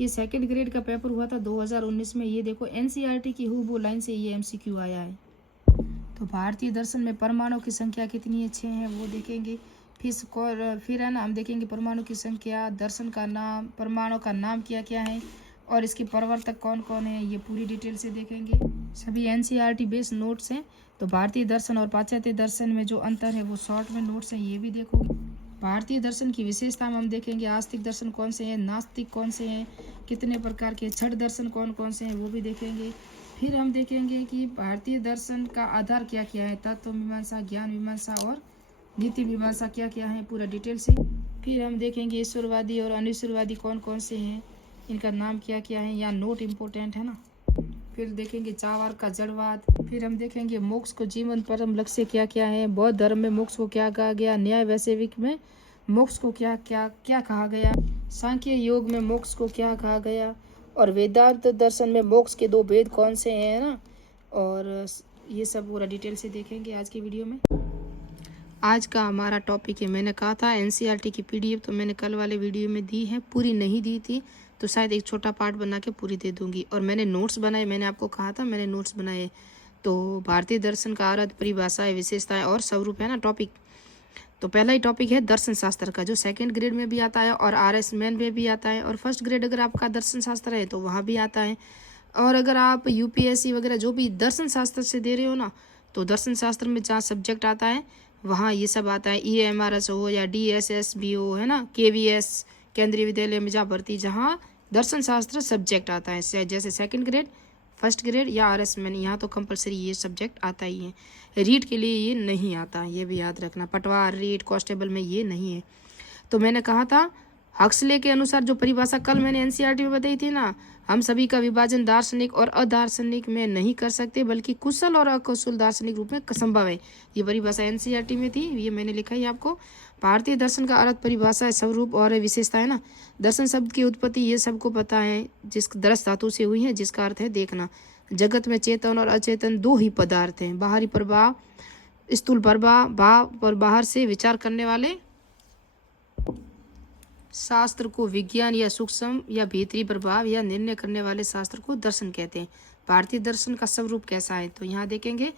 ये second grade का paper हुआ था 2019 में। ये देखो एनसीईआरटी की हूबहू लाइन से ये एमसीक्यू आया है। तो भारतीय दर्शन में परमाणु की संख्या कितनी है, 6 है, वो देखेंगे। फिर है ना हम देखेंगे परमाणु की संख्या, दर्शन का नाम, परमाणु का नाम क्या क्या है और इसके प्रवर्तक कौन कौन है, ये पूरी डिटेल से देखेंगे। सभी एनसीईआरटी बेस्ड नोट्स हैं। तो भारतीय दर्शन और पाश्चात्य दर्शन में जो अंतर है वो शॉर्ट में नोट्स हैं, ये भी देखोगे। भारतीय दर्शन की विशेषता में हम देखेंगे आस्तिक दर्शन कौन से हैं, नास्तिक कौन से हैं, कितने प्रकार के छठ दर्शन कौन कौन से हैं, वो भी देखेंगे। फिर हम देखेंगे कि भारतीय दर्शन का आधार क्या क्या है, तत्व मीमांसा, ज्ञान मीमांसा और नीति मीमांसा क्या क्या है, पूरा डिटेल से। फिर हम देखेंगे ईश्वरवादी और अनिश्वरवादी कौन कौन से हैं, इनका नाम क्या क्या है, यहाँ नोट इम्पोर्टेंट है ना। फिर देखेंगे चावार का जड़वाद। फिर हम देखेंगे मोक्ष को जीवन परम लक्ष्य क्या क्या है, बौद्ध धर्म में मोक्ष को क्या कहा गया, न्याय वैशेविक में मोक्ष को क्या क्या क्या कहा गया, सांख्य योग में मोक्ष को क्या कहा गया, और वेदांत दर्शन में मोक्ष के 2 भेद कौन से हैं ना। और ये सब पूरा डिटेल से देखेंगे आज की वीडियो में। आज का हमारा टॉपिक है, मैंने कहा था एनसीईआरटी की पीडीएफ तो मैंने कल वाले वीडियो में दी है, पूरी नहीं दी थी तो शायद एक छोटा पार्ट बना के पूरी दे दूंगी। और मैंने नोट्स बनाए, मैंने आपको कहा था मैंने नोट्स बनाए। तो भारतीय दर्शन का अर्थ, परिभाषाएं, विशेषताएं और स्वरूप है ना टॉपिक। तो पहला ही टॉपिक है दर्शन शास्त्र का, जो सेकंड ग्रेड में भी आता है और आरएस मेन में भी आता है, और फर्स्ट ग्रेड अगर आपका दर्शन शास्त्र है तो वहाँ भी आता है। और अगर आप यूपीएससी वगैरह जो भी दर्शन शास्त्र से दे रहे हो ना, तो दर्शन शास्त्र में जहाँ सब्जेक्ट आता है वहाँ ये सब आता है। ईएमआरएस हो या डीएसएसबी हो, है ना, केवीएस, केंद्रीय विद्यालय में जहाँ भर्ती, जहाँ दर्शन शास्त्र सब्जेक्ट आता है, जैसे सेकंड ग्रेड, फर्स्ट ग्रेड या आरएस में, यहाँ तो कंपलसरी ये सब्जेक्ट आता ही है। रीट के लिए ये नहीं आता, ये भी याद रखना। पटवार, रीट, कांस्टेबल में ये नहीं है। तो मैंने कहा था हक्सले के अनुसार जो परिभाषा कल मैंने एनसीईआरटी में बताई थी ना, हम सभी का विभाजन दार्शनिक और अदार्शनिक में नहीं कर सकते, बल्कि कुशल और अकुशल दार्शनिक रूप में संभव है। ये परिभाषा एनसीईआरटी में थी, ये मैंने लिखा है आपको। भारतीय दर्शन का अर्थ, परिभाषा, स्वरूप और विशेषता है ना। दर्शन शब्द की उत्पत्ति ये सबको पता है, जिस दर्श धातु से हुई है, जिसका अर्थ है देखना। जगत में चेतन और अचेतन 2 ही पदार्थ हैं, बाहरी प्रभाव, स्थूल प्रभाव, भाव और बाहर से विचार करने वाले शास्त्र को विज्ञान या सूक्ष्म या भीतरी प्रभाव या निर्णय करने वाले शास्त्र को दर्शन कहते हैं। भारतीय दर्शन का स्वरूप कैसा है, तो यहाँ देखेंगे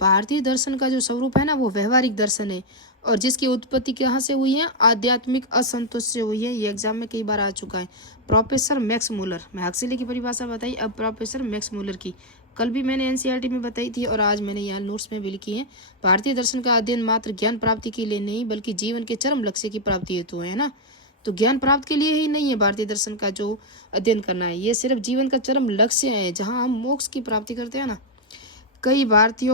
भारतीय दर्शन का जो स्वरूप है ना वो व्यवहारिक दर्शन है, और जिसकी उत्पत्ति कहाँ से हुई है, आध्यात्मिक असंतोष से हुई है। ये एग्जाम में कई बार आ चुका है। प्रोफेसर मैक्स मूलर, मैं हक्सले की परिभाषा बताई, अब प्रोफेसर मैक्स मूलर की कल भी मैंने एनसीईआरटी में बताई थी और आज मैंने यहाँ नोट्स में भी लिखी है। भारतीय दर्शन का अध्ययन मात्र ज्ञान प्राप्ति के लिए नहीं, बल्कि जीवन के चरम लक्ष्य की प्राप्ति हेतु है ना। तो ज्ञान प्राप्त के लिए ही नहीं है भारतीय दर्शन का जो अध्ययन करना है, ये सिर्फ जीवन का चरम लक्ष्य है, जहाँ हम मोक्ष की प्राप्ति करते हैं ना। कई भारतीय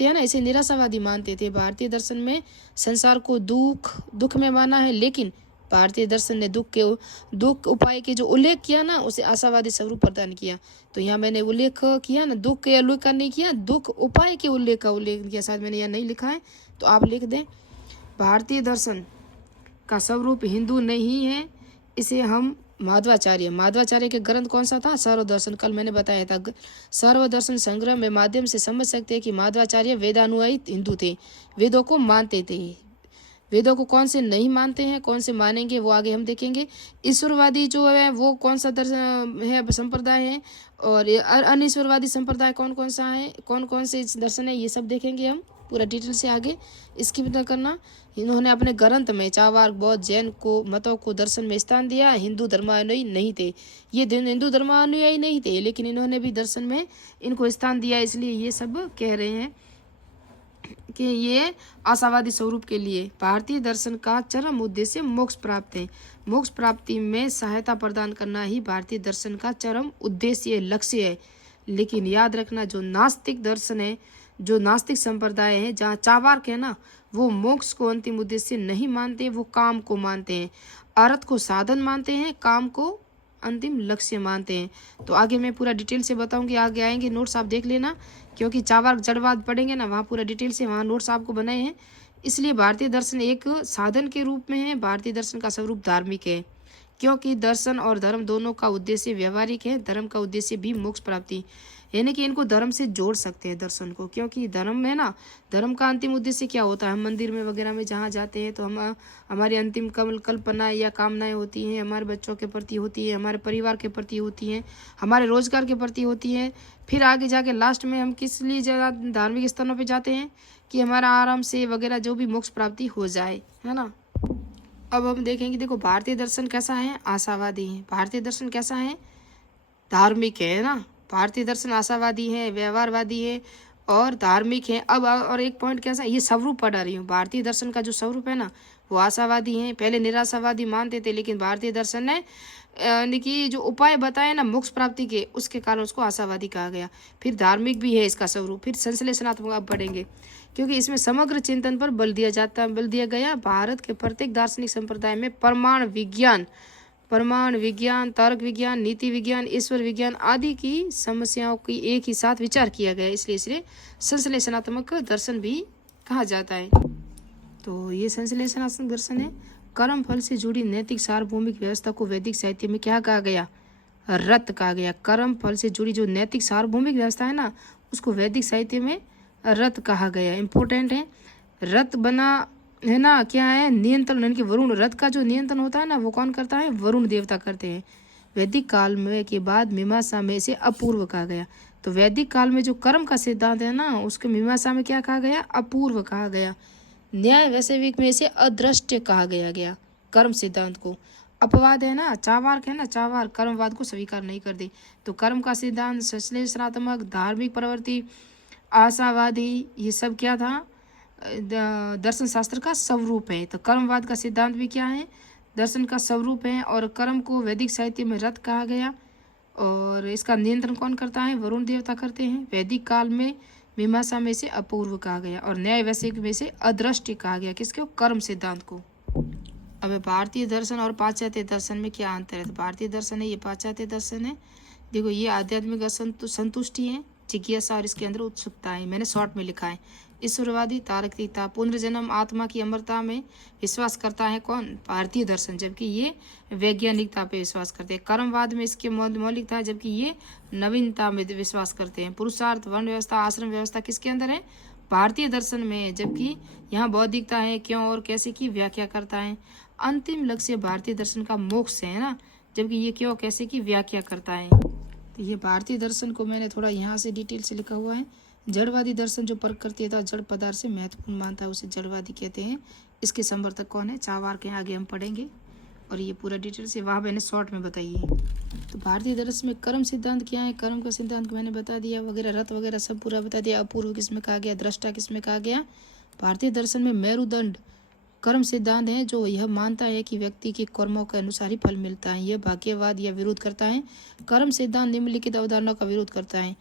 है ना इसे निराशावादी मानते थे। भारतीय दर्शन में संसार को दुख में माना है, लेकिन भारतीय दर्शन ने दुख उपाय के जो उल्लेख किया ना, उसे आशावादी स्वरूप प्रदान किया। तो यहाँ मैंने उल्लेख किया ना, दुख के उल्लेख का नहीं किया, दुख उपाय के उल्लेख का उल्लेख किया। शायद मैंने यहाँ नहीं लिखा है तो आप लिख दें। भारतीय दर्शन का स्वरूप हिंदू नहीं है, इसे हम माधवाचार्य के ग्रंथ कौन सा था, सर्वदर्शन, कल मैंने बताया था। सर्वदर्शन संग्रह में माध्यम से समझ सकते हैं कि माधवाचार्य वेदानुयायी हिंदू थे, वेदों को मानते थे। वेदों को कौन से नहीं मानते हैं, कौन से मानेंगे, वो आगे हम देखेंगे। ईश्वरवादी जो है वो कौन सा दर्शन है, संप्रदाय है, और अनिश्वरवादी संप्रदाय कौन कौन सा है, कौन कौन से दर्शन है, ये सब देखेंगे हम पूरा डिटेल से आगे। स्किप न करना। इन्होंने अपने ग्रंथ में चावार, बौद्ध, जैन को मतों को दर्शन में स्थान दिया। हिंदू धर्मानुयायी नहीं थे ये, हिंदू धर्मानुयायी नहीं थे, लेकिन इन्होंने भी दर्शन में इनको स्थान दिया, इसलिए ये सब कह रहे हैं कि ये आशावादी स्वरूप के लिए। भारतीय दर्शन का चरम उद्देश्य मोक्ष प्राप्त है। मोक्ष प्राप्ति में सहायता प्रदान करना ही भारतीय दर्शन का चरम उद्देश्य, लक्ष्य है। लेकिन याद रखना, जो नास्तिक दर्शन है, जो नास्तिक संप्रदाय है, जहाँ चावार के ना, वो मोक्ष को अंतिम उद्देश्य नहीं मानते, वो काम को मानते हैं। अर्थ को साधन मानते हैं, काम को अंतिम लक्ष्य मानते हैं। तो आगे मैं पूरा डिटेल से बताऊंगी, आगे आएंगे नोट्स आप देख लेना, क्योंकि चावार जड़वाद पढ़ेंगे ना, वहाँ पूरा डिटेल से वहाँ नोट्स आपको बनाए हैं। इसलिए भारतीय दर्शन एक साधन के रूप में है। भारतीय दर्शन का स्वरूप धार्मिक है, क्योंकि दर्शन और धर्म दोनों का उद्देश्य व्यवहारिक है, धर्म का उद्देश्य भी मोक्ष प्राप्ति, यानी कि इनको धर्म से जोड़ सकते हैं दर्शन को, क्योंकि धर्म में ना, धर्म का अंतिम उद्देश्य क्या होता है, हम मंदिर में वगैरह में जहाँ जाते हैं तो हम हमारी अंतिम कल्पनाएं या कामनाएं होती हैं, हमारे बच्चों के प्रति होती है, हमारे परिवार के प्रति होती हैं, हमारे रोजगार के प्रति होती हैं। फिर आगे जाके लास्ट में हम किस लिए ज़्यादा धार्मिक स्थानों पर जाते हैं कि हमारा आराम से वगैरह जो भी मोक्ष प्राप्ति हो जाए, है ना। अब हम देखेंगे, देखो भारतीय दर्शन कैसा है, आशावादी है। भारतीय दर्शन कैसा है, धार्मिक है ना। भारतीय दर्शन आशावादी है, व्यवहारवादी है और धार्मिक है। अब और एक पॉइंट कैसा है, ये स्वरूप पढ़ा रही हूँ। भारतीय दर्शन का जो स्वरूप है ना, वो आशावादी है। पहले निराशावादी मानते थे, लेकिन भारतीय दर्शन ने यानी कि जो उपाय बताए ना मोक्ष प्राप्ति के, उसके कारण उसको आशावादी कहा गया। फिर धार्मिक भी है इसका स्वरूप। फिर संश्लेषणात्मक आप पढ़ेंगे, क्योंकि इसमें समग्र चिंतन पर बल दिया गया। भारत के प्रत्येक दार्शनिक संप्रदाय में प्रमाण विज्ञान, तर्क विज्ञान, नीति विज्ञान, ईश्वर विज्ञान आदि की समस्याओं की एक ही साथ विचार किया गया, इसलिए इसे संश्लेषणात्मक दर्शन भी कहा जाता है। तो ये संश्लेषणात्मक दर्शन है। कर्म फल से जुड़ी नैतिक सार्वभौमिक व्यवस्था को वैदिक साहित्य में क्या कहा गया, रत कहा गया। कर्म फल से जुड़ी जो नैतिक सार्वभौमिक व्यवस्था है ना, उसको वैदिक साहित्य में रत कहा गया। इम्पोर्टेंट है। रत बना है ना, क्या है, नियंत्रण, यानी कि वरुण, रथ का जो नियंत्रण होता है ना, वो कौन करता है, वरुण देवता करते हैं। वैदिक काल में के बाद मीमांसा में इसे अपूर्व कहा गया। तो वैदिक काल में जो कर्म का सिद्धांत है ना, उसके मीमांसा में क्या कहा गया, अपूर्व कहा गया। न्याय वैशविक में इसे अदृष्ट कहा गया कर्म सिद्धांत को। अपवाद है ना, चावार्क है ना, चावार्क कर्मवाद को स्वीकार नहीं कर दे। तो कर्म का सिद्धांत, संश्लेषणात्मक, धार्मिक प्रवृत्ति, आशावादी, ये सब क्या था, दर्शन शास्त्र का स्वरूप है। तो कर्मवाद का सिद्धांत भी क्या है, दर्शन का स्वरूप है। और कर्म को वैदिक साहित्य में रथ कहा गया, और इसका नियंत्रण कौन करता है, वरुण देवता करते हैं। वैदिक काल में मीमांसा में से अपूर्व कहा गया, और न्याय वैशेषिक में से अदृष्ट कहा गया। किसको, कर्म सिद्धांत को। अब भारतीय दर्शन और पाश्चात्य दर्शन में क्या अंतर है। तो भारतीय दर्शन है, ये पाश्चात्य दर्शन है। देखो, ये आध्यात्मिक संतुष्टि है, जिज्ञासा और इसके अंदर उत्सुकता है। मैंने शॉर्ट में लिखा है। ईश्वरवादी, तार्किकता, पुनर्जन्म, आत्मा की अमरता में विश्वास करता है कौन, भारतीय दर्शन, जबकि ये वैज्ञानिकता पे विश्वास करते हैं। कर्मवाद में इसके मौलिकता है, जबकि ये नवीनता में विश्वास करते हैं। पुरुषार्थ, वर्ण व्यवस्था, आश्रम व्यवस्था किसके अंदर है, भारतीय दर्शन में है, जबकि यहाँ बौद्धिकता है, क्यों और कैसे की व्याख्या करता है। अंतिम लक्ष्य भारतीय दर्शन का मोक्ष है ना, जबकि ये क्यों कैसे की व्याख्या करता है। तो ये भारतीय दर्शन को मैंने थोड़ा यहाँ से डिटेल से लिखा हुआ है। जड़वादी दर्शन जो प्रकृति अथवा जड़ पदार्थ से महत्वपूर्ण मानता है, उसे जड़वादी कहते हैं। इसके समर्थक कौन है, चावार्क हैं, आगे हम पढ़ेंगे। और ये पूरा डिटेल से वहाँ मैंने शॉर्ट में बताई है। तो भारतीय दर्शन में कर्म सिद्धांत क्या है, कर्म का सिद्धांत मैंने बता दिया, वगैरह रथ वगैरह सब पूरा बता दिया। अपूर्व किसमें कहा गया, दृष्टा किसमें कहा गया। भारतीय दर्शन में मेरुदंड कर्म सिद्धांत है, जो यह मानता है कि व्यक्ति के कर्मों के अनुसार ही फल मिलता है। यह भाग्यवाद या विरोध करता है। कर्म सिद्धांत निम्नलिखित अवधारणाओं का विरोध करता है।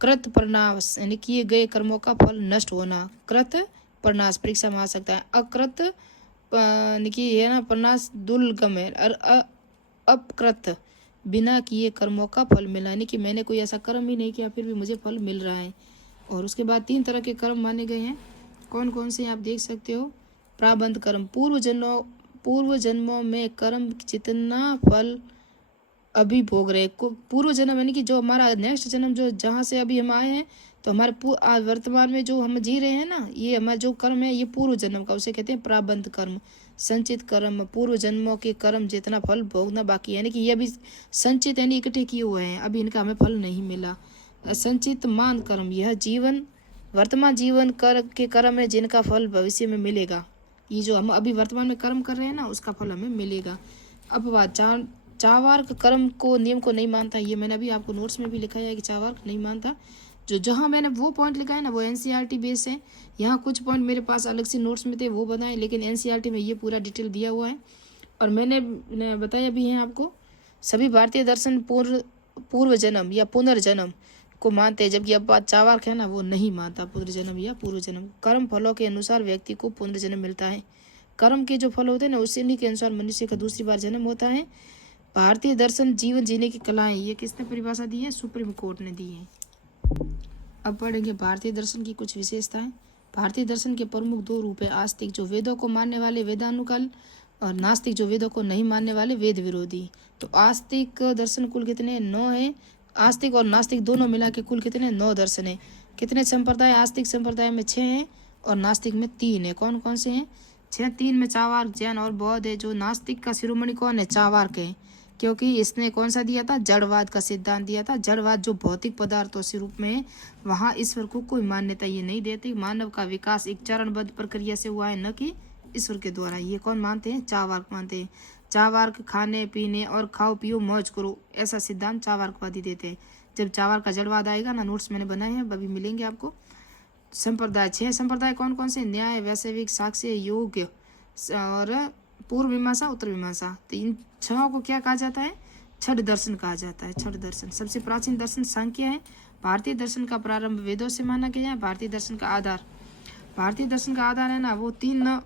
कृत प्रनाश, यानी किए गए कर्मों का फल नष्ट होना। कृत प्रनाश परीक्षा में आ सकता है। अकृत यानी कि है ना, प्रनाश दुर्गम है। और अपकृत, बिना किए कर्मों का फल मिलना, यानी कि मैंने कोई ऐसा कर्म ही नहीं किया फिर भी मुझे फल मिल रहा है। और उसके बाद 3 तरह के कर्म माने गए हैं। कौन कौन से आप देख सकते हो। प्राबंध कर्म, पूर्व जन्मों में कर्म जितना फल अभी भोग रहे। पूर्व जन्म यानी कि जो हमारा नेक्स्ट जन्म, जो जहाँ से अभी हम आए हैं, तो हमारे वर्तमान में जो हम जी रहे हैं ना, ये हमारा जो कर्म है, ये पूर्व जन्म का, उसे कहते हैं प्राबंध कर्म। संचित कर्म, पूर्व जन्मों के कर्म जितना फल भोगना बाकी है, यानी कि ये अभी संचित यानी इकट्ठे किए हुए हैं, अभी इनका हमें फल नहीं मिला। संचित मान कर्म, यह वर्तमान जीवन के कर्म है जिनका फल भविष्य में मिलेगा। ये जो हम अभी वर्तमान में कर्म कर रहे हैं ना, उसका फल हमें मिलेगा। अपवाद, चावार्क कर्म को नियम को नहीं मानता। ये मैंने अभी आपको नोट्स में भी लिखा है कि चावार्क नहीं मानता। जहाँ मैंने वो पॉइंट लिखा है ना, वो एनसीईआरटी बेस है। यहाँ कुछ पॉइंट मेरे पास अलग से नोट्स में थे, वो बताएं, लेकिन एनसीईआरटी में ये पूरा डिटेल दिया हुआ है। और मैंने बताया भी है आपको। सभी भारतीय दर्शन पूर्व जन्म या पुनर्जन्म को मानते हैं, जबकि अब चावार्क है ना, वो नहीं मानता पुनर्जन्म या पूर्व जन्म। कर्म फलों के अनुसार व्यक्ति को पुनर्जन्म मिलता है। कर्म के जो फल होते हैं ना, उसी के अनुसार मनुष्य का दूसरी बार जन्म होता है। भारतीय दर्शन जीवन जीने की कलाएं, ये किसने परिभाषा दी है, सुप्रीम कोर्ट ने दी है। अब पढ़ेंगे भारतीय दर्शन की कुछ विशेषताएं। भारतीय दर्शन के प्रमुख 2 रूप है। आस्तिक, जो वेदों को मानने वाले वेदानुकूल और नास्तिक जो वेदों को नहीं मानने वाले, वेद विरोधी। तो आस्तिक दर्शन कुल कितने? 9 है। आस्तिक और नास्तिक दोनों मिला के कुल कितने? 9 दर्शन है। कितने संप्रदाय? आस्तिक संप्रदाय में 6 हैं और नास्तिक में 3 है। कौन कौन से हैं? 6। 3 में चावार्क, जैन और बौद्ध है। जो नास्तिक का शिरोमणि कौन है? चावार्क है, क्योंकि इसने कौन सा दिया था? जड़वाद का सिद्धांत दिया था। जड़वाद जो भौतिक पदार्थों के रूप में है, वहाँ ईश्वर को कोई मान्यता ये नहीं देती। मानव का विकास एक चरणबद्ध प्रक्रिया से हुआ है, न कि ईश्वर के द्वारा। ये कौन मानते हैं? चावार्क मानते हैं। चावार्क खाने पीने और खाओ पियो मौज करो, ऐसा सिद्धांत चावार्कवादी देते हैं। जब चावार्क का जड़वाद आएगा ना, नोट्स मैंने बनाए हैं, अभी मिलेंगे आपको। संप्रदाय 6 संप्रदाय कौन कौन से? न्याय, वैशविक, साक्ष्य, योग और पूर्व मीमांसा, उत्तर मीमांसा। तो इन 6 को क्या कहा जाता है? छठ दर्शन कहा जाता है। छठ दर्शन। सबसे प्राचीन दर्शन सांख्य है। भारतीय दर्शन का प्रारंभ वेदों से माना गया है। भारतीय दर्शन का आधार है ना, वो 3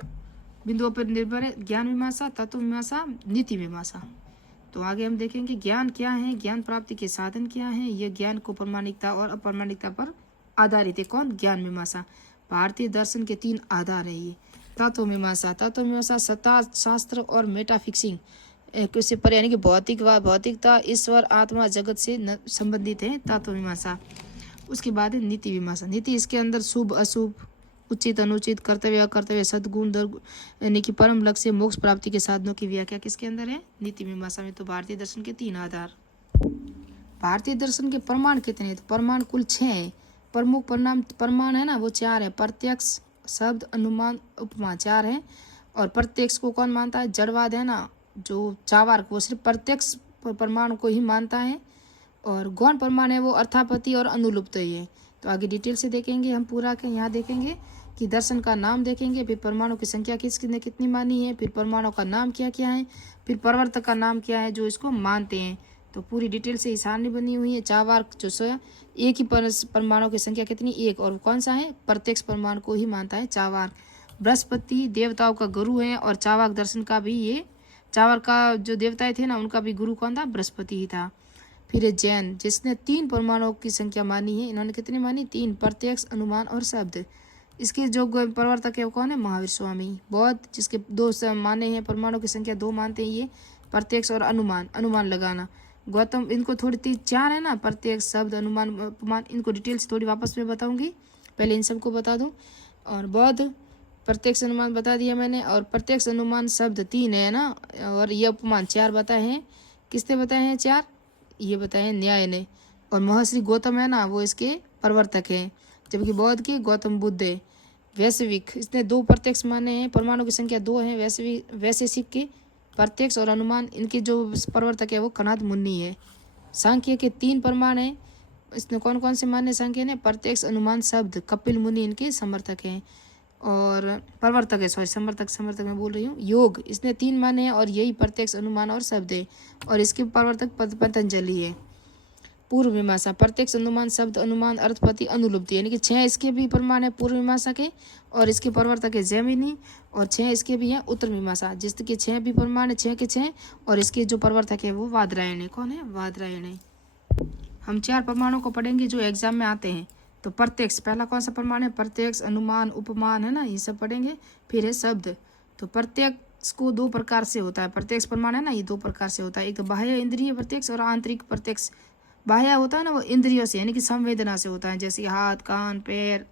बिंदुओं पर निर्भर है: ज्ञान मीमांसा, तत्व मीमांसा, नीति मीमांसा। तो आगे हम देखेंगे ज्ञान क्या है, ज्ञान प्राप्ति के साधन क्या है। यह ज्ञान को प्रामाणिकता और अप्रामाणिकता पर आधारित है। कौन? ज्ञान मीमांसा। भारतीय दर्शन के 3 आधार है ये। तत्व मीमांसा सत्ता शास्त्र और मेटाफिक्सिंग से पर, यानी कि भौतिकता, ईश्वर, आत्मा, जगत से संबंधित है तत्व मीमांसा। उसके बाद है नीति मीमांसा। नीति इसके अंदर शुभ अशुभ, उचित अनुचित, कर्तव्य अकर्तव्य, सद्गुण यानी कि परम लक्ष्य, मोक्ष प्राप्ति के साधनों की व्याख्या किसके अंदर है? नीति मीमांसा में। तो भारतीय दर्शन के 3 आधार। भारतीय दर्शन के प्रमाण कितने हैं? तो प्रमाण कुल 6 है। प्रमुख प्रमाण है ना, वो 4 है। प्रत्यक्ष, शब्द, अनुमान, उपमा 4 है। और प्रत्यक्ष को कौन मानता है? जड़वाद है ना, जो चावार्क, वो सिर्फ प्रत्यक्ष प्रमाण को ही मानता है। और गौण प्रमाण है वो अर्थापत्ति और अनुलुप्त है। तो आगे डिटेल से देखेंगे हम पूरा के। यहाँ देखेंगे कि दर्शन का नाम देखेंगे, फिर परमाणु की संख्या किसने कितनी मानी है, फिर परमाणु का नाम क्या क्या है, फिर प्रवर्तक का नाम क्या है जो इसको मानते हैं। तो पूरी डिटेल से सारणी बनी हुई है। चावार्क जो एक ही परमाणु की संख्या कितनी? 1। और कौन सा है? प्रत्यक्ष परमाणु को ही मानता है चावार्क। बृहस्पति देवताओं का गुरु है और चावार्क दर्शन का भी, ये चावार्क का जो देवताएं थे ना, उनका भी गुरु कौन था? बृहस्पति ही था। फिर है जैन, जिसने 3 परमाणुओं की संख्या मानी है। इन्होंने कितनी मानी? 3। प्रत्यक्ष, अनुमान और शब्द। इसके जो प्रवर्तक है वो कौन है? महावीर स्वामी। बौद्ध, जिसके 2 माने हैं, परमाणु की संख्या 2 मानते हैं ये, प्रत्यक्ष और अनुमान लगाना। गौतम, इनको थोड़ी 4 है ना, प्रत्यक्ष, शब्द, अनुमान, उपमान। इनको डिटेल से थोड़ी वापस में बताऊंगी, पहले इन सबको बता दूं। और बौद्ध प्रत्यक्ष अनुमान बता दिया मैंने, और प्रत्यक्ष अनुमान शब्द 3 है ना, और ये उपमान 4 बताए हैं। किसने बताए हैं 4? ये बताए हैं न्याय ने। और महर्षि गौतम है ना, वो इसके प्रवर्तक हैं, जबकि बौद्ध के गौतम बुद्ध है। वैश्विक, इसने 2 प्रत्यक्ष माने हैं, परमाणु की संख्या 2 है। वैशेषिक के प्रत्यक्ष और अनुमान, इनके जो प्रवर्तक है वो कणाद मुनि है। सांख्य के 3 प्रमाण है। इसने कौन कौन से माने सांख्य ने? प्रत्यक्ष, अनुमान, शब्द। कपिल मुनि इनके समर्थक हैं और प्रवर्तक है, समर्थक मैं बोल रही हूँ। योग, इसने 3 माने हैं और यही प्रत्यक्ष, अनुमान और शब्द है। और इसके प्रवर्तक पतंजलि है। पूर्व मीमांसा, प्रत्यक्ष, अनुमान, शब्द, अनुमान, अर्थपति, अनुलुप्ति, यानी कि 6 इसके भी प्रमाण है पूर्व मीमांसा के, और इसके प्रवर्तक है जैमिनी। और 6 इसके भी हैं उत्तर मीमांसा, जिसके 6 भी प्रमाण है, 6 के 6। और इसके जो प्रवर्तक है वो वादरायण है। कौन है? वादरायण है। हम 4 प्रमाणों को पढ़ेंगे जो एग्जाम में आते हैं। तो प्रत्यक्ष, पहला कौन सा प्रमाण है? प्रत्यक्ष, अनुमान, उपमान, है ना, ये सब पढ़ेंगे। फिर है शब्द। तो प्रत्यक्ष को 2 प्रकार से होता है। प्रत्यक्ष प्रमाण है ना, ये 2 प्रकार से होता है। एक तो बाह्य इंद्रिय प्रत्यक्ष और आंतरिक प्रत्यक्ष। बाह्य होता है ना, वो इंद्रियों से, यानी कि संवेदना से होता है, जैसे हाथ, कान, पैर,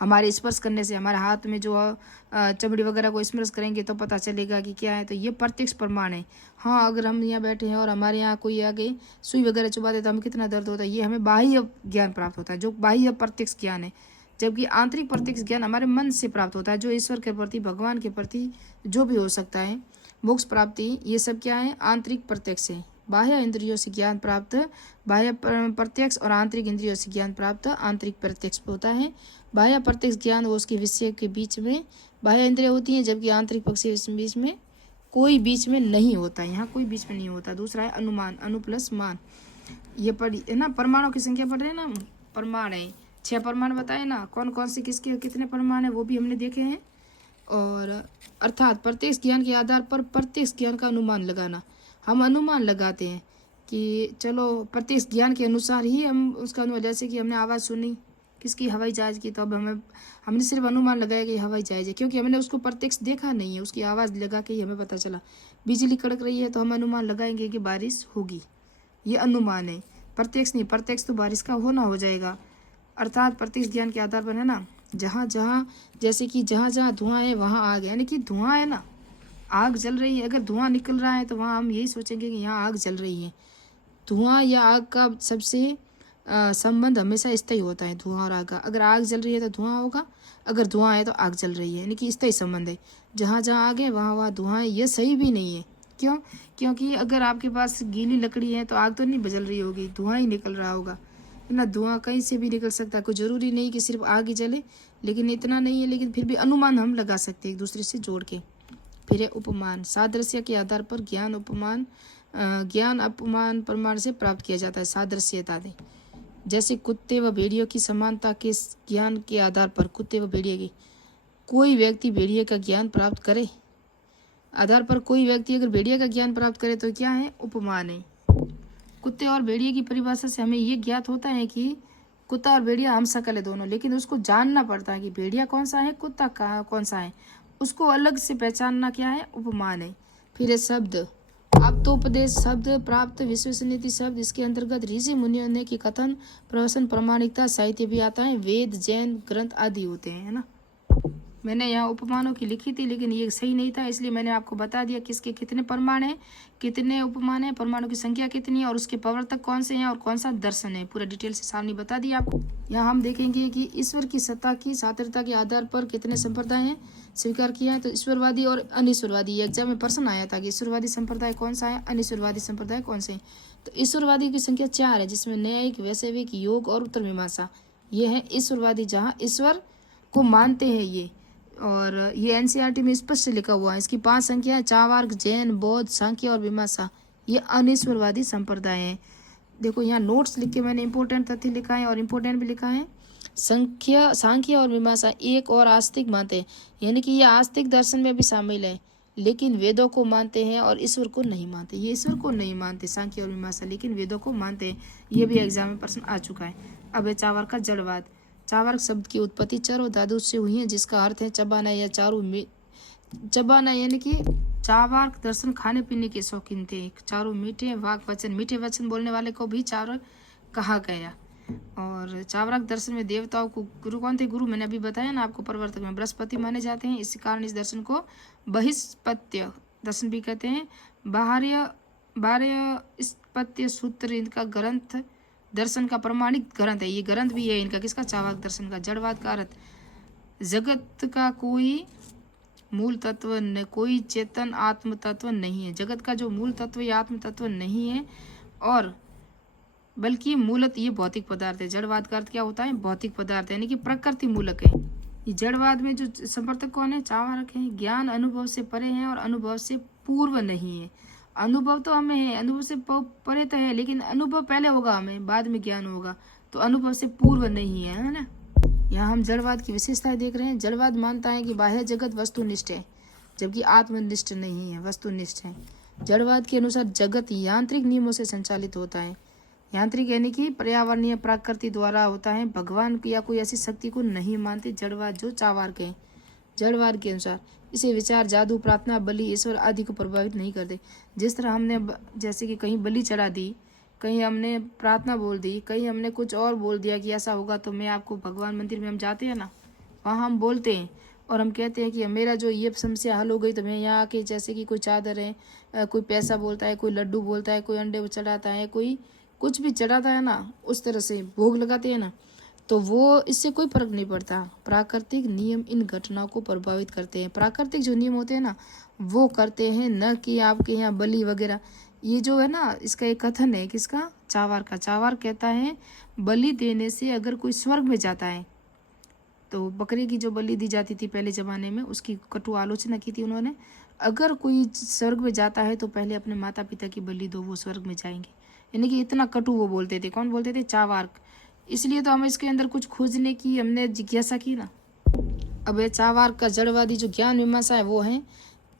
हमारे स्पर्श करने से। हमारे हाथ में जो चमड़ी वगैरह को स्पर्श करेंगे तो पता चलेगा कि क्या है। तो ये प्रत्यक्ष प्रमाण है। हाँ, अगर हम यहाँ बैठे हैं और हमारे यहाँ कोई आगे सुई वगैरह चुबा दे तो हमें कितना दर्द होता है, ये हमें बाह्य ज्ञान प्राप्त होता है, जो बाह्य प्रत्यक्ष ज्ञान है। जबकि आंतरिक प्रत्यक्ष ज्ञान हमारे मन से प्राप्त होता है, जो ईश्वर के प्रति, भगवान के प्रति जो भी हो सकता है, मोक्ष प्राप्ति, ये सब क्या है? आंतरिक प्रत्यक्ष है। बाह्य इंद्रियों से ज्ञान प्राप्त बाह्य प्रत्यक्ष और आंतरिक इंद्रियों से ज्ञान प्राप्त आंतरिक प्रत्यक्ष होता है। बाह्य प्रत्यक्ष ज्ञान वो उसके विषय के बीच में बाह्य इंद्रिय होती हैं, जबकि आंतरिक पक्ष के बीच में कोई बीच में नहीं होता। यहाँ कोई बीच में नहीं होता। दूसरा है अनुमान, अनु प्लस मान। ये पढ़ी है ना, परमाणु की संख्या पढ़ रहे हैं ना, प्रमाण है 6 प्रमाण बताए ना, कौन कौन से किसके कितने प्रमाण है वो भी हमने देखे हैं। और अर्थात प्रत्यक्ष ज्ञान के आधार पर प्रत्यक्ष ज्ञान का अनुमान लगाना। हम अनुमान लगाते हैं कि चलो प्रत्यक्ष ज्ञान के अनुसार ही हम उसका अनुमान, जैसे कि हमने आवाज़ सुनी किसकी? हवाई जहाज की। तो अब हमने सिर्फ अनुमान लगाया कि हवाई जहाज है, क्योंकि हमने उसको प्रत्यक्ष देखा नहीं है, उसकी आवाज़ लगा के ही हमें पता चला। बिजली कड़क रही है तो हम अनुमान लगाएंगे कि बारिश होगी, ये अनुमान है, प्रत्यक्ष नहीं। प्रत्यक्ष तो बारिश का होना हो जाएगा, अर्थात प्रत्यक्ष ज्ञान के आधार पर है ना। जहाँ जहाँ जैसे कि जहाँ जहाँ धुआं है वहाँ आग है, यानी कि धुआं है ना, आग जल रही है, अगर धुआं निकल रहा है तो वहाँ हम यही सोचेंगे कि यहाँ आग जल रही है। धुआं या आग का सबसे संबंध हमेशा स्थायी होता है, धुआं और आग का। अगर आग जल रही है तो धुआं होगा, अगर धुआं है तो आग जल रही है, यानी कि स्थायी संबंध है। जहाँ जहाँ आग है वहाँ वहाँ धुआं है, ये सही भी नहीं है। क्यों? क्योंकि अगर आपके पास गीली लकड़ी है तो आग तो नहीं जल रही होगी, धुआं ही निकल रहा होगा, है ना। धुआं कहीं से भी निकल सकता है, कोई ज़रूरी नहीं कि सिर्फ आग ही जले, लेकिन इतना नहीं है, लेकिन फिर भी अनुमान हम लगा सकते हैं एक दूसरे से जोड़ के। फिर है उपमान। सादृश्य के आधार पर ज्ञान उपमान प्रमाण से प्राप्त किया जाता है। सादृश्यता दे, जैसे कुत्ते व भेड़ियों की समानता के ज्ञान के आधार पर, कुत्ते व भेड़िए की, कोई व्यक्ति भेड़िए का ज्ञान प्राप्त करे, आधार पर कोई व्यक्ति अगर भेड़िए का ज्ञान प्राप्त करे तो क्या है? उपमान है। कुत्ते और भेड़िए की परिभाषा से हमें ये ज्ञात होता है कि कुत्ता और भेड़िया हम शकल है दोनों, लेकिन उसको जानना पड़ता है कि भेड़िया कौन सा है, कुत्ता कौन सा है, उसको अलग से पहचानना क्या है? उपमान है। फिर है शब्द। आप्तोपदेश शब्द, प्राप्त विश्वसनीय शब्द, इसके अंतर्गत ऋषि मुनियों ने की कथन, प्रवचन, प्रामाणिकता, साहित्य भी आता है, वेद, जैन ग्रंथ आदि होते हैं, है ना। मैंने यहाँ उपमानों की लिखी थी, लेकिन ये सही नहीं था, इसलिए मैंने आपको बता दिया किसके कितने प्रमाण हैं, कितने उपमान हैं, प्रमाणों की संख्या कितनी है, और उसके प्रवर्तक कौन से हैं और कौन सा दर्शन है, पूरा डिटेल से सामने बता दिया आपको। यहाँ हम देखेंगे कि ईश्वर की सत्ता की सार्थकता के आधार पर कितने संप्रदाय हैं स्वीकार किया है। तो ईश्वरवादी और अनिश्वरवादी, ये एग्जाम में प्रश्न आया था कि ईश्वरवादी संप्रदाय कौन सा है, अनिश्वरवादी संप्रदाय कौन से हैं। तो ईश्वरवादी की संख्या 4 है, जिसमें न्यायिक, वैशविक, योग और उत्तर मीमांसा, ये है ईश्वरवादी, जहाँ ईश्वर को मानते हैं ये। और ये एनसीईआरटी में स्पष्ट लिखा हुआ है। इसकी 5 संख्या है, चार्वाक, जैन, बौद्ध, सांख्य और मीमांसा, ये अनिश्वरवादी संप्रदाय हैं। देखो यहाँ नोट्स लिख के मैंने इंपॉर्टेंट तथ्य लिखा है और इम्पोर्टेंट भी लिखा है। सांख्य और मीमांसा एक और आस्तिक मानते हैं, यानी कि ये आस्तिक दर्शन में भी शामिल है, लेकिन वेदों को मानते हैं और ईश्वर को नहीं मानते। ये ईश्वर को नहीं मानते सांख्य और मीमांसा, लेकिन वेदों को मानते हैं। ये भी एग्जाम में प्रश्न आ चुका है। अब है चार्वाक का जड़वाद। चार्वाक शब्द की उत्पत्ति चर और धातु से हुई है, जिसका अर्थ है चबाना या चारू चबाना, यानी कि चार्वाक दर्शन खाने पीने के शौकीन थे। चारों मीठे वाक वचन, मीठे वचन बोलने वाले को भी चार्वाक कहा गया। और चार्वाक दर्शन में देवताओं को गुरु कौन थे? गुरु मैंने अभी बताया ना आपको, प्रवर्तक में बृहस्पति माने जाते हैं। इसी कारण इस दर्शन को बहिष्पत्य दर्शन भी कहते हैं। बाह्यस्पत्य सूत्र इनका ग्रंथ दर्शन का प्रमाणिक ग्रंथ है। ये ग्रंथ भी है इनका, किसका? चार्वाक दर्शन का। जड़वाद का अर्थ जगत का कोई मूल तत्व न, कोई चेतन आत्म तत्व नहीं है। जगत का जो मूल तत्व या आत्म तत्व नहीं है, और बल्कि मूलत ये भौतिक पदार्थ है। जड़वाद का अर्थ क्या होता है? भौतिक पदार्थ, यानी कि प्रकृति मूलक है। ये जड़वाद में जो संपर्तक कौन है? चार्वाक है। ज्ञान अनुभव से परे है और अनुभव से पूर्व नहीं है। अनुभव तो हमें है, अनुभव से परे तो है, लेकिन अनुभव पहले होगा हमें, बाद में ज्ञान होगा, तो अनुभव से पूर्व नहीं है ना। यहाँ हम जड़वाद की विशेषताएं देख रहे हैं। जड़वाद मानता है कि बाह्य जगत वस्तुनिष्ठ है, जबकि आत्मनिष्ठ नहीं है, वस्तुनिष्ठ है। जड़वाद के अनुसार जगत यांत्रिक नियमों से संचालित होता है। यांत्रिक यानी कि पर्यावरणीय प्रकृति द्वारा होता है। भगवान या कोई ऐसी शक्ति को नहीं मानते जड़वाद जो चार्वाक है। जड़वाद के अनुसार इसे विचार, जादू, प्रार्थना, बलि, ईश्वर आदि को प्रभावित नहीं करते। जिस तरह हमने जैसे कि कहीं बलि चढ़ा दी, कहीं हमने प्रार्थना बोल दी, कहीं हमने कुछ और बोल दिया कि ऐसा होगा, तो मैं आपको भगवान मंदिर में हम जाते हैं ना, वहाँ हम बोलते हैं और हम कहते हैं कि मेरा जो ये समस्या हल हो गई, तो मैं यहाँ आके, जैसे कि कोई चादर है, कोई पैसा बोलता है, कोई लड्डू बोलता है, कोई अंडे चढ़ाता है, कोई कुछ भी चढ़ाता है ना, उस तरह से भोग लगाते हैं ना, तो वो इससे कोई फर्क नहीं पड़ता। प्राकृतिक नियम इन घटनाओं को प्रभावित करते हैं। प्राकृतिक जो नियम होते हैं ना, वो करते हैं, न कि आपके यहाँ बलि वगैरह। ये जो है ना, इसका एक कथन है, किसका? चार्वाक का। चार्वाक कहता है बलि देने से अगर कोई स्वर्ग में जाता है, तो बकरे की जो बलि दी जाती थी पहले ज़माने में, उसकी कटु आलोचना की थी उन्होंने। अगर कोई स्वर्ग में जाता है तो पहले अपने माता पिता की बलि दो, वो स्वर्ग में जाएंगे, यानी कि इतना कटु वो बोलते थे। कौन बोलते थे? चार्वाक। इसलिए तो हम इसके अंदर कुछ खोजने की हमने जिज्ञासा की ना। अब चार्वाक का जड़वादी जो ज्ञान मीमांसा है वो है,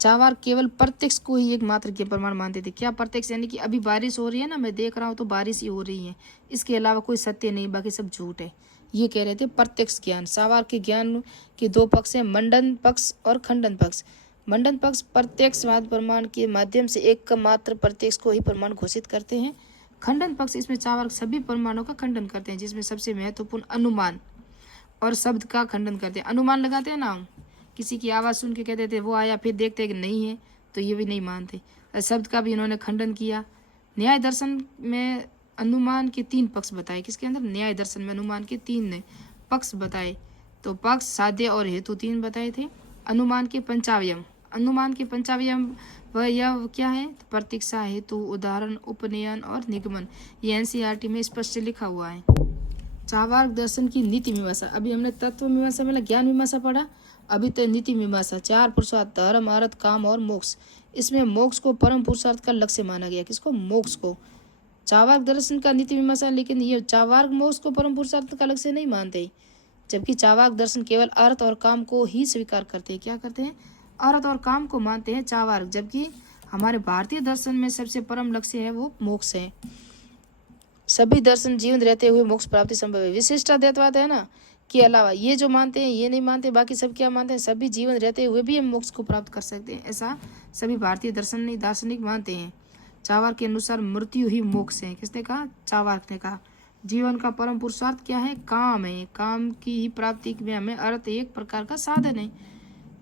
चार्वाक केवल प्रत्यक्ष को ही एक मात्र के प्रमाण मानते थे। क्या प्रत्यक्ष? यानी कि अभी बारिश हो रही है ना, मैं देख रहा हूँ तो बारिश ही हो रही है, इसके अलावा कोई सत्य नहीं, बाकी सब झूठ है। ये कह रहे थे प्रत्यक्ष ज्ञान। चावार के ज्ञान के दो पक्ष हैं, मंडन पक्ष और खंडन पक्ष। मंडन पक्ष प्रत्यक्षवाद प्रमाण के माध्यम से एक मात्र प्रत्यक्ष को ही प्रमाण घोषित करते हैं। खंडन पक्ष इसमें चावार सभी प्रमाणों का खंडन करते हैं, जिसमें सबसे महत्वपूर्ण अनुमान और शब्द का खंडन करते हैं। अनुमान लगाते हैं ना, किसी की आवाज़ सुन के कहते थे वो आया, फिर देखते हैं कि नहीं है, तो ये भी नहीं मानते। शब्द का भी इन्होंने खंडन किया। न्याय दर्शन में अनुमान के 3 पक्ष बताए। किसके अंदर? न्याय दर्शन में अनुमान के 3 पक्ष बताए। तो पक्ष, साध्य और हेतु 3 बताए थे। अनुमान के पंचावयव, अनुमान के पंचावयव वह यह क्या है? प्रतीक्षा, हेतु, उदाहरण, उपनयन और निगमन। ये एनसीईआरटी में स्पष्ट लिखा हुआ है। चार्वाक दर्शन की नीति मीमांसा। अभी हमने तत्व मीमांसा में ज्ञान मीमांसा पढ़ा, अभी तो नीति मीमांसा। 4 पुरुषार्थ, धर्म, अर्थ, काम और मोक्ष। इसमें मोक्ष को परम पुरुषार्थ का लक्ष्य माना गया। किसको? मोक्ष को। चार्वाक दर्शन का नीति मीमांसा, लेकिन ये चार्वाक मोक्ष को परम पुरुषार्थ का लक्ष्य नहीं मानते, जबकि चार्वाक दर्शन केवल अर्थ और काम को ही स्वीकार करते हैं। क्या करते हैं? अर्थ और काम को मानते हैं चार्वाक, जबकि हमारे भारतीय दर्शन में सबसे परम लक्ष्य है वो मोक्ष है। सभी दर्शन जीवन रहते हुए मोक्ष प्राप्ति संभव है। विशिष्टाद्वैतवाद है ना, के अलावा ये जो मानते हैं ये नहीं मानते, बाकी सब क्या मानते हैं? सभी जीवन रहते हुए भी हम मोक्ष को प्राप्त कर सकते हैं, ऐसा सभी भारतीय दार्शनिक मानते हैं। चार्वाक के अनुसार मृत्यु ही मोक्ष है। किसने कहा? चार्वाक ने कहा। जीवन का परम पुरुषार्थ क्या है? काम है। काम की ही प्राप्ति में हमें अर्थ एक प्रकार का साधन है।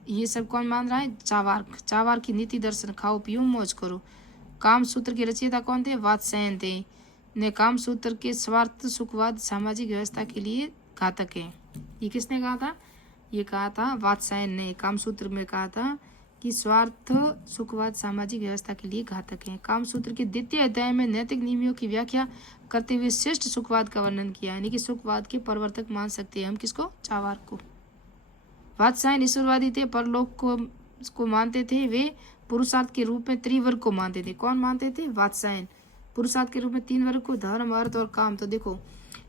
ये सब कौन मान रहा है? चार्वाक। चार्वाक की नीति दर्शन, खाओ पियो मौज करो। काम सूत्र के रचयिता कौन थे? वात्स्यायन थे। ने काम सूत्र के स्वार्थ सुखवाद सामाजिक व्यवस्था के लिए घातक है। ये किसने कहा था? ये कहा था वात्स्यायन ने। काम सूत्र में कहा था कि स्वार्थ सुखवाद सामाजिक व्यवस्था के लिए घातक है। काम सूत्र के 2 अध्याय में नैतिक नियमों की व्याख्या करते हुए श्रेष्ठ सुखवाद का वर्णन किया, यानी कि सुखवाद के प्रवर्तक मान सकते हैं हम किसको? चार्वाक को। वात्स्यायन ईश्वरवादी थे, परलोक को मानते थे। वे पुरुषार्थ के रूप में त्रिवर्ग को मानते थे। कौन मानते थे? वात्स्यायन। पुरुषार्थ के रूप में 3 वर्ग को, धर्म, अर्थ और काम। तो देखो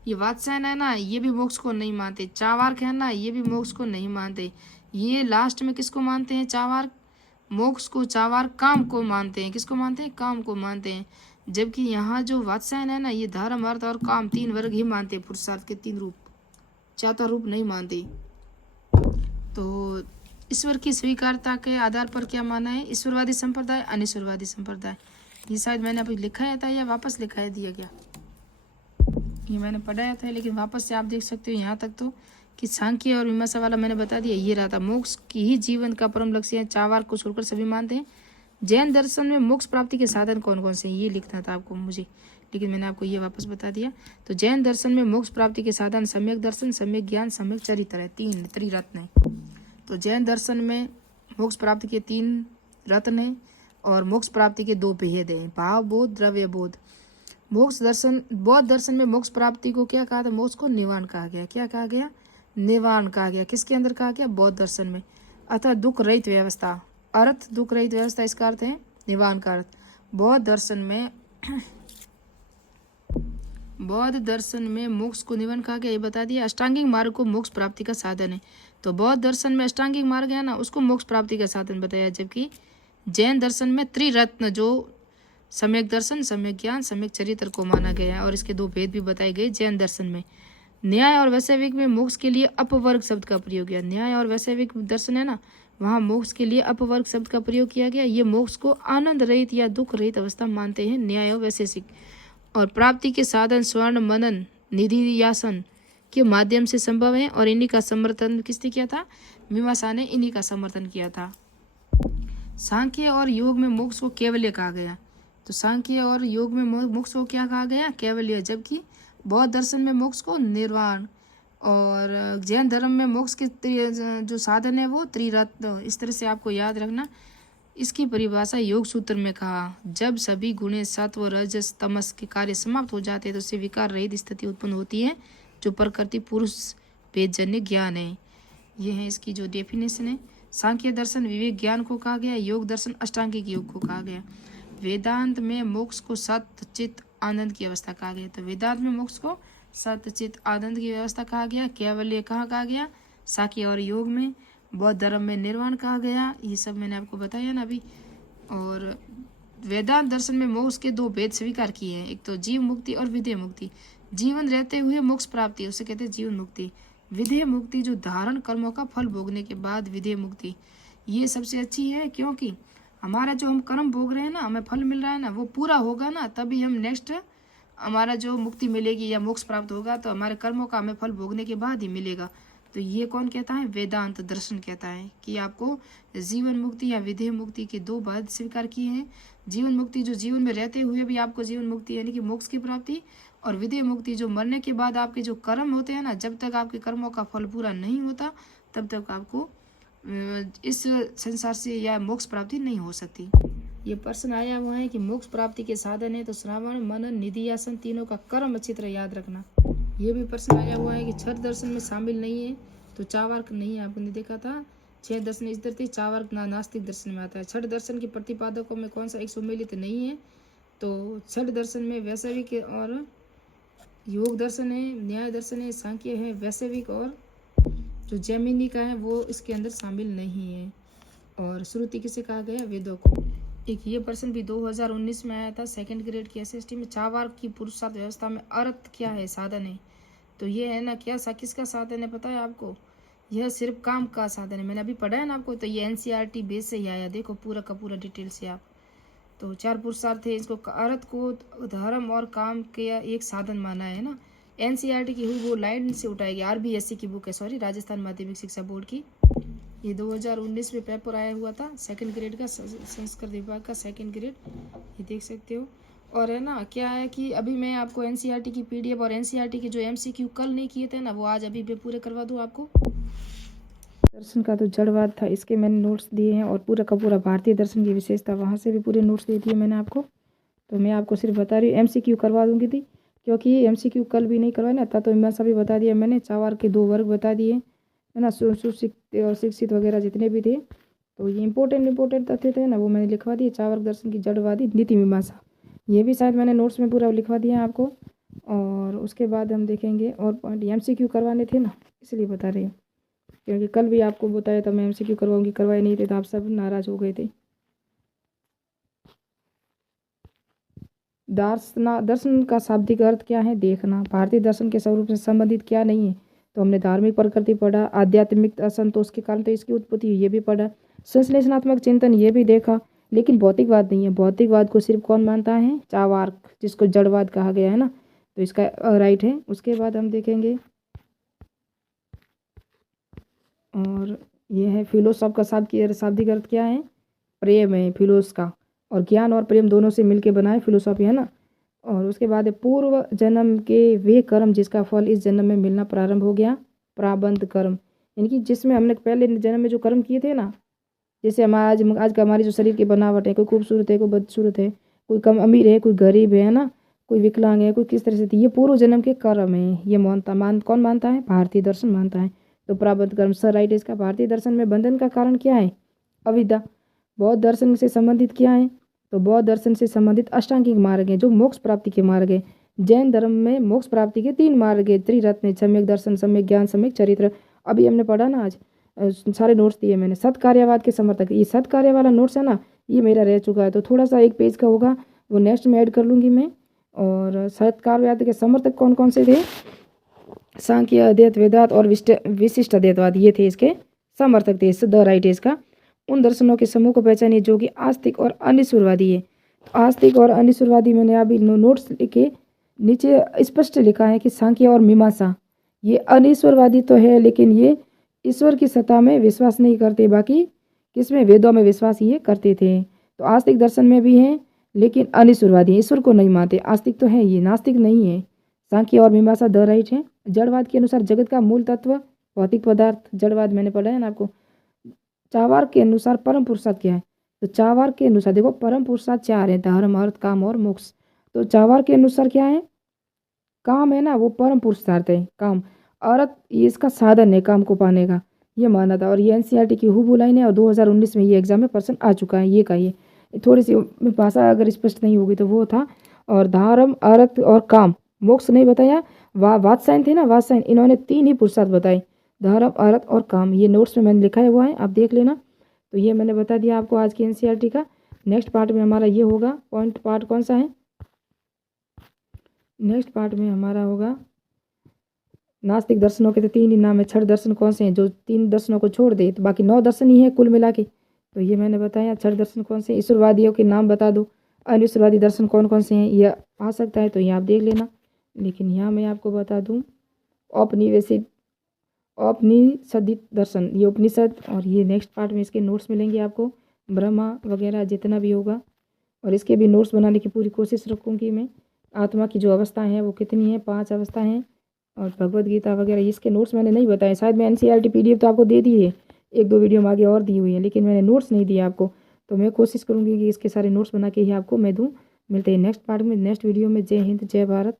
ये वात्स्यायन है ना, ये भी मोक्ष को नहीं मानते। चार्वाक है ना, ये भी मोक्ष को नहीं मानते। ये लास्ट में किसको मानते हैं? चार्वाक मोक्ष को। चार्वाक काम को मानते हैं। किसको मानते हैं? काम को मानते हैं। जबकि यहाँ जो वात्स्यायन है ना, ये धर्म, अर्थ और काम 3 वर्ग ही मानते हैं। पुरुषार्थ के 3 रूप, 4था रूप नहीं मानते। तो ईश्वर की स्वीकारता के आधार पर क्या माना है? ईश्वरवादी संप्रदाय, अनिश्वरवादी संप्रदाय। ये शायद मैंने अभी लिखाया था या वापस लिखाया दिया गया, ये मैंने पढ़ाया था, लेकिन वापस से आप देख सकते हो यहाँ तक तो कि सांख्य और मीमांसा वाला मैंने बता दिया। ये रहा था मोक्ष की ही जीवन का परम लक्ष्य है। चार्वाक को छोड़कर सभी मानते हैं। जैन दर्शन में मोक्ष प्राप्ति के साधन कौन कौन से हैं, ये लिखना था आपको मुझे, लेकिन मैंने आपको ये वापस बता दिया। तो जैन दर्शन में मोक्ष प्राप्ति के साधन सम्यक दर्शन, सम्यक ज्ञान, सम्यक चरित्र है। 3 त्रिरत्न है। तो जैन दर्शन में मोक्ष प्राप्ति के 3 रत्न हैं और मोक्ष प्राप्ति के 2 भेद हैं, भाव बोध, द्रव्य बोध। मोक्ष दर्शन, बौद्ध दर्शन में मोक्ष प्राप्ति को क्या कहा था? मोक्ष को निवाण कहा गया। क्या कहा गया? निवाण कहा गया। किसके अंदर कहा गया? बौद्ध दर्शन में। अतः दुख रहित व्यवस्था, अर्थ दुख रहित व्यवस्था, इसका अर्थ है निवाण का अर्थ। बौद्ध दर्शन में मोक्ष को निवाण कहा गया, ये बता दिया। अष्टांगिक मार्ग को मोक्ष प्राप्ति का साधन है। तो बौद्ध दर्शन में अष्टांगिक मार्ग है ना, उसको मोक्ष प्राप्ति का साधन बताया, जबकि जैन दर्शन में त्रिरत्न जो सम्यक दर्शन, सम्यक ज्ञान, सम्यक चरित्र को माना गया है। और इसके 2 भेद भी बताए गए जैन दर्शन में। न्याय और वैश्विक में मोक्ष के लिए अपवर्ग शब्द का प्रयोग किया। न्याय और वैश्विक दर्शन है ना, वहाँ मोक्ष के लिए अपवर्ग शब्द का प्रयोग किया गया। ये मोक्ष को आनंद रहित या दुख रहित अवस्था मानते हैं न्याय और वैशेषिक। और प्राप्ति के साधन स्वर्ण, मनन, निधिध्यासन के माध्यम से संभव है, और इन्हीं का समर्थन किसने किया था? मीमांसा ने इन्हीं का समर्थन किया था। सांख्य और योग में मोक्ष को कैवल्य कहा गया। तो सांख्य और योग में मोक्ष को क्या कहा गया? कैवल्य। जबकि बौद्ध दर्शन में मोक्ष को निर्वाण, और जैन धर्म में मोक्ष के जो साधन है वो त्रिरत्न। इस तरह से आपको याद रखना। इसकी परिभाषा योग सूत्र में कहा, जब सभी गुणे सत्व, रजस, तमस के कार्य समाप्त हो जाते हैं तो उससे विकार रहित स्थिति उत्पन्न होती है, जो प्रकृति पुरुष भेदजन्य ज्ञान है। ये है इसकी जो डेफिनेशन है। सांख्य दर्शन विवेक ज्ञान को कहा गया, योग दर्शन अष्टांगिक योग को कहा गया। वेदांत में मोक्ष को सत्य चित्त आनंद की अवस्था कहा गया। तो वेदांत में मोक्ष को सत्य चित्त आनंद की व्यवस्था कहा गया। कैवल्य कहा गया सांख्य और योग में। बौद्ध धर्म में निर्वाण कहा गया। ये सब मैंने आपको बताया ना अभी। और वेदांत दर्शन में मोक्ष के 2 भेद स्वीकार किए हैं, एक तो जीव मुक्ति और विदेह मुक्ति। जीवन रहते हुए मोक्ष प्राप्ति, उसे कहते हैं जीवन मुक्ति। विधेय मुक्ति जो धारण कर्मों का फल भोगने के बाद विधेय मुक्ति, ये सबसे अच्छी है, क्योंकि हमारा जो हम कर्म भोग रहे हैं ना, हमें फल मिल रहा है ना, वो पूरा होगा ना, तभी हम नेक्स्ट हमारा जो मुक्ति मिलेगी या मोक्ष प्राप्त होगा, तो हमारे कर्मों का हमें फल भोगने के बाद ही मिलेगा। तो ये कौन कहता है? वेदांत दर्शन कहता है कि आपको जीवन मुक्ति या विधेय मुक्ति के दो बाद स्वीकार किए हैं। जीवन मुक्ति जो जीवन में रहते हुए भी आपको जीवन मुक्ति यानी कि मोक्ष की प्राप्ति, और विधेय मुक्ति जो मरने के बाद आपके जो कर्म होते हैं ना, जब तक आपके कर्मों का फल पूरा नहीं होता तब तक आपको इस संसार से या मोक्ष प्राप्ति नहीं हो सकती। ये प्रश्न आया हुआ है कि मोक्ष प्राप्ति के साधन है, तो श्रावण, मनन, निधिध्यासन तीनों का कर्म अच्छी तरह याद रखना। ये भी प्रश्न आया हुआ है कि छठ दर्शन में शामिल नहीं है, तो चावार्क नहीं है, आपने देखा था 6 दर्शन इस तरह चावार्क नास्तिक दर्शन में आता है। छठ दर्शन के प्रतिपादकों में कौन सा एक सुमेलित नहीं है, तो छठ दर्शन में वैश्विक और योग दर्शन है, न्याय दर्शन है, सांख्य है, वैश्विक और जो जैमिनी का है वो इसके अंदर शामिल नहीं है। और श्रुति किसे कहा गया? वेदों को। एक ये प्रश्न भी 2019 में आया था सेकंड ग्रेड की एसएसटी में, चावार्क की पुरुषार्थ व्यवस्था में अर्थ क्या है, साधन है, तो ये है ना क्या किसका साधन है पता है आपको? यह सिर्फ काम का साधन है, मैंने अभी पढ़ा है ना आपको, तो ये एनसीईआरटी बेस से ही आया, देखो पूरा का पूरा डिटेल से आप। तो 4 पुरुषार्थ है, इसको अर्थ को धर्म और काम के एक साधन माना है ना। एनसीईआरटी की हुई वो लाइन से उठाएगी, आरबीएससी की बुक है, सॉरी राजस्थान माध्यमिक शिक्षा बोर्ड की। ये 2019 में पेपर आया हुआ था सेकंड ग्रेड का, संस्कृत विभाग का सेकंड ग्रेड, ये देख सकते हो। और है ना क्या है कि अभी मैं आपको एनसीईआरटी की पीडीएफ और एनसीईआरटी के जो एमसीक्यू कल नहीं किए थे ना, वो आज अभी पूरे करवा दूँ आपको। दर्शन का तो जड़वाद था, इसके मैंने नोट्स दिए हैं, और पूरा का पूरा भारतीय दर्शन की विशेषता, वहाँ से भी पूरे नोट्स दे दिए मैंने आपको। तो मैं आपको सिर्फ बता रही हूँ, एमसीक्यू करवा दूंगी थी, क्योंकि एमसीक्यू कल भी नहीं करवाया ना था, तो मीमांसा भी बता दिया मैंने, चावार के 2 वर्ग बता दिए है ना, सुशिक्षित और शिक्षित वगैरह जितने भी थे, तो ये इंपॉर्टेंट तथ्य थे ना, वो मैंने लिखवा दिए। चावार दर्शन की जड़वादी नीति मीमांसा, ये भी शायद मैंने नोट्स में पूरा लिखवा दिया आपको। और उसके बाद हम देखेंगे और पॉइंट, एमसीक्यू करवाने थे ना, इसलिए बता रही हूँ, क्योंकि कल भी आपको बताया था मैं एमसीक्यू करवाऊंगी, करवाए नहीं थे तो आप सब नाराज हो गए थे। दर्शन का शाब्दिक अर्थ क्या है? देखना। भारतीय दर्शन के स्वरूप से संबंधित क्या नहीं है, तो हमने धार्मिक प्रकृति पढ़ा, आध्यात्मिक असंतोष के कारण तो इसकी उत्पत्ति हुई, ये भी पढ़ा, संश्लेषणात्मक चिंतन ये भी देखा, लेकिन भौतिकवाद नहीं है। भौतिकवाद को सिर्फ कौन मानता है? चावार्क, जिसको जड़वाद कहा गया है ना, तो इसका राइट है। उसके बाद हम देखेंगे, और ये है फिलोसॉफ का शाब्दिक अर्थ क्या है? प्रेम है फिलोस का, और ज्ञान और प्रेम दोनों से मिलके बना है फिलोसॉफी, है ना। और उसके बाद है पूर्व जन्म के वे कर्म जिसका फल इस जन्म में मिलना प्रारंभ हो गया, प्राबंध कर्म, यानी कि जिसमें हमने पहले जन्म में जो कर्म किए थे ना, जैसे हमारा आज का हमारी जो शरीर की बनावट है, कोई खूबसूरत है, कोई बदसूरत है, कोई कम अमीर है, कोई गरीब है ना, कोई विकलांग है, कोई किस तरह से थी, ये पूर्व जन्म के कर्म है। ये कौन मानता है? भारतीय दर्शन मानता है। तो प्राबंध कर्म सर राइट इसका। भारतीय दर्शन में बंधन का कारण क्या है? अविद्या। बौद्ध दर्शन से संबंधित क्या है? तो बौद्ध दर्शन से संबंधित अष्टांगिक मार्ग है, जो मोक्ष प्राप्ति के मार्ग है। जैन धर्म में मोक्ष प्राप्ति के 3 मार्ग है, त्रिरत्न, सम्यक दर्शन, सम्यक ज्ञान, सम्यक चरित्र। अभी हमने पढ़ा ना, आज सारे नोट्स दिए मैंने। सत्कार्यवाद के समर्थक, ये सत्कार्य वाला नोट्स है ना, ये मेरा रह चुका है, तो थोड़ा सा 1 पेज का होगा, वो नेक्स्ट में ऐड कर लूँगी मैं। और सत्कार्यवाद के समर्थक कौन कौन से थे? सांख्य, अद्वैत, वेदांत और विशिष्ट अद्वैतवाद, ये थे इसके समर्थक थे। द राइट है इसका। उन दर्शनों के समूह को पहचानिए जो कि आस्तिक और अनिश्वरवादी है। तो आस्तिक और अनिश्वरवादी मैंने अभी नोट्स लिखे, नीचे स्पष्ट लिखा है कि सांख्य और मीमांसा ये अनिश्वरवादी तो है, लेकिन ये ईश्वर की सत्ता में विश्वास नहीं करते, बाकी किसमें? वेदों में विश्वास ये करते थे। तो आस्तिक दर्शन में भी हैं, लेकिन अनिश्वरवादी, ईश्वर को नहीं मानते। आस्तिक तो है, ये नास्तिक नहीं है। सांख्य और मीमांसा द राइट है। जड़वाद के अनुसार जगत का मूल तत्व भौतिक पदार्थ, जड़वाद मैंने पढ़ा है ना आपको। चावार्क के अनुसार परम पुरुषार्थ क्या है? तो चावार्क के अनुसार देखो, परम पुरुषार्थ 4 है, धर्म, अर्थ, काम और मोक्ष। तो चावार्क के अनुसार क्या है? काम है ना, वो परम पुरुषार्थ है, काम। अर्थ ये इसका साधन है काम को पाने का, ये माना था। और ये एनसीईआरटी की हुबहू लाइन है, और 2019 में ये एग्जाम में प्रश्न आ चुका है, ये का ये। थोड़ी सी भाषा अगर स्पष्ट नहीं होगी तो वो था। और धर्म, अर्थ और काम, मोक्ष नहीं बताया। वात्सायन थे ना, वात्सायन, इन्होंने 3 ही पुरुषार्थ बताए, धर्म, अर्थ और काम। ये नोट्स में मैंने लिखा हुआ है, आप देख लेना। तो ये मैंने बता दिया आपको आज की एनसीईआरटी का। नेक्स्ट पार्ट में हमारा ये होगा, पार्ट कौन सा है? नेक्स्ट पार्ट में हमारा होगा नास्तिक दर्शनों के तो 3 ही नाम है। छठ दर्शन कौन से हैं? जो 3 दर्शनों को छोड़ दे, तो बाकी 9 दर्शन ही है कुल मिला के। तो ये मैंने बताया। छठ दर्शन कौन से? ईश्वरवादियों के नाम बता दो। अनिश्वरवादी दर्शन कौन कौन से हैं? ये आ सकता है तो ये आप देख लेना। लेकिन यहाँ मैं आपको बता दूँ औपनिवेशिक औपनिषदिक दर्शन, ये उपनिषद, और ये नेक्स्ट पार्ट में इसके नोट्स मिलेंगे आपको। ब्रह्मा वगैरह जितना भी होगा, और इसके भी नोट्स बनाने की पूरी कोशिश रखूँगी मैं। आत्मा की जो अवस्थाएं हैं वो कितनी हैं? 5 अवस्था हैं। और भगवत गीता वगैरह इसके नोट्स मैंने नहीं बताए। शायद मैं NCERT PDF तो आपको दे दी है, 1-2 वीडियो में आगे और दी हुई है, लेकिन मैंने नोट्स नहीं दिए आपको। तो मैं कोशिश करूँगी कि इसके सारे नोट्स बना के ही आपको मैं दूँ। मिलते हैं नेक्स्ट पार्ट में, नेक्स्ट वीडियो में। जय हिंद, जय भारत।